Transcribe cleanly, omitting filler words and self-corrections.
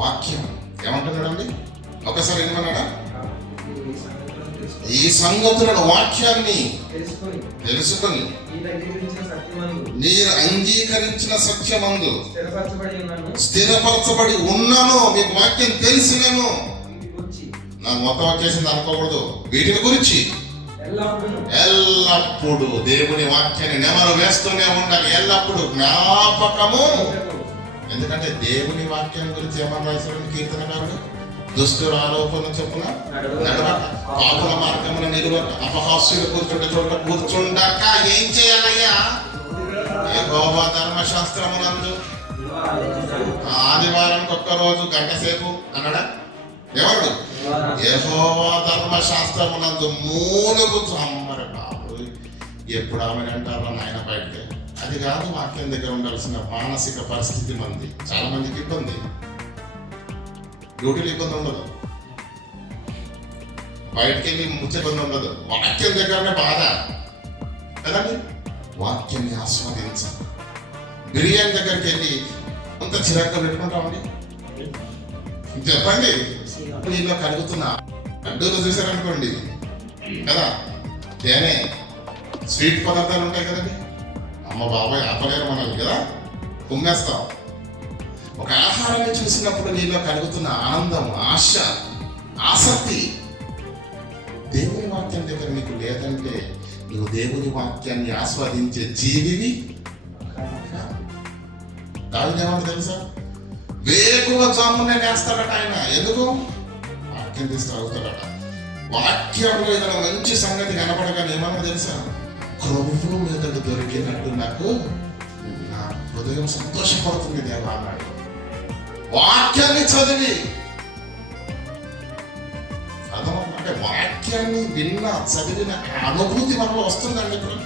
వాక్యం ఏమంటున్నాడండి? ఒకసారి ఏమన్నాడా? ఈ సంగతులను వాక్యాన్ని తెలుసుకొని మీరు అంగీకరించిన సత్యమందు స్థిరపరచబడి ఉన్నాను. మీకు వాక్యం తెలిసినను. నాకు మొత్తం వచ్చేసింది అనుకోకూడదు. వీటిని గురించి ఎల్లప్పుడూ దేవుని వాక్యాన్ని నెమరు వేస్తూనే ఉండాలి. ఎల్లప్పుడూ జ్ఞాపకము. ఎందుకంటే దేవుని వాక్యం గురించి ఏమన్నా రాశాడు కీర్తనకారుడు? దుష్టుల ఆలోపన చొప్పున నడవక, పాపుల మార్గమున నిలువక, అపహాస్యులు కూర్చుండక ఏం చేయాలయ్యా? యెహోవా ధర్మశాస్త్రమునందు ఆదివారానికి ఒక్కరోజు గంట సేపు అన్నాడా? ఎవరు? యెహోవా ధర్మశాస్త్రమునందు మూలుగు. అమ్మర బాబు, ఎప్పుడు ఆమె అంటారా నాయన బయటకే? అది కాదు వాక్యం దగ్గర ఉండాల్సిన మానసిక పరిస్థితి మంది. చాలా మందికి ఇబ్బంది. డ్యూటీలు ఇబ్బంది ఉండదు, బయటకు వెళ్ళి ముచ్చ ఇబ్బంది ఉండదు. వాక్యం దగ్గరనే బాధ కదండి. వాక్యాన్ని ఆస్వాదించాలి. బిర్యానీ దగ్గరికి వెళ్ళి అంత చిరాకుగా పెట్టుకుంటామండి. చెప్పండి, నీలో కలుగుతున్న అడ్డూలు చూసారనుకోండి కదా, తేనె స్వీట్ పదార్థాలు ఉంటాయి కదండి. అమ్మ బాబాయ్ ఆపలేరు మనల్ని కదా, కుమ్మేస్తాం. ఒక ఆహారాన్ని చూసినప్పుడు నీలో కలుగుతున్న ఆనందం, ఆశ, ఆసక్తి దేవుని వాక్యం దగ్గర నీకు లేదంటే నువ్వు దేవుని వాక్యాన్ని ఆస్వాదించే జీవివి. దాని ఏమంటే తెలుసా? వేకువ జామునే నేస్తాడట ఆయన. ఎందుకు? వాక్యం తీసి తాగుతాడట. వాక్యంలో ఏదైనా మంచి సంగతి కనపడగానే ఏమన్నా తెలుసా? క్రొవ్వు మీదకు దొరికినట్టు నాకు నా హృదయం సంతోషపడుతుంది దేవా అన్నాడు. వాక్యాన్ని చదివి అర్థం అంటే వాక్యాన్ని విన్న చదివిన అనుభూతి మనలో వస్తుందండి. ఇప్పుడు